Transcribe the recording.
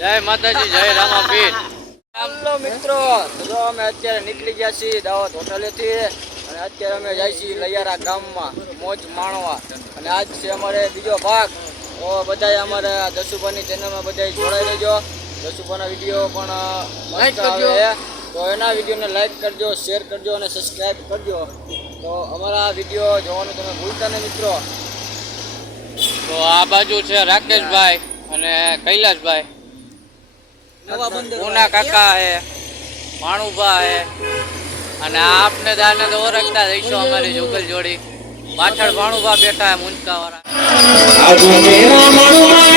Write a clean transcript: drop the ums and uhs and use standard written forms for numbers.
જય માતાજી, જય રામાપીર। हेलो मित्रों, तो અમે અત્યારે નીકળી ગયા છીએ દાવત હોટલેથી અને અત્યારે અમે જાય છીએ લૈયારા ગામમાં મોજ માણવા અને આજ છે અમારે બીજો ભાગ। તો બધાય અમારે જસુભાની ચેનલમાં બધાય જોડાઈ રહેજો। જસુભાના વિડીયો પણ મસ્ત આવે તો એના વિડીયોને લાઈક કરજો, શેર કરજો અને સબસ્ક્રાઇબ કરજો। તો અમારા વિડીયો જોવાનું તમે ભૂલતા નહીં મિત્રો। તો આ બાજુ છે રાકેશભાઈ અને કૈલાશભાઈ, પૂના કાકા હે, માણુભા હે અને આપને દાને તો ઓળખતા જઈશો અમારી જુગલ જોડી। પાછળ માણુભા બેઠા હે મુંચકા વાળા। આટલી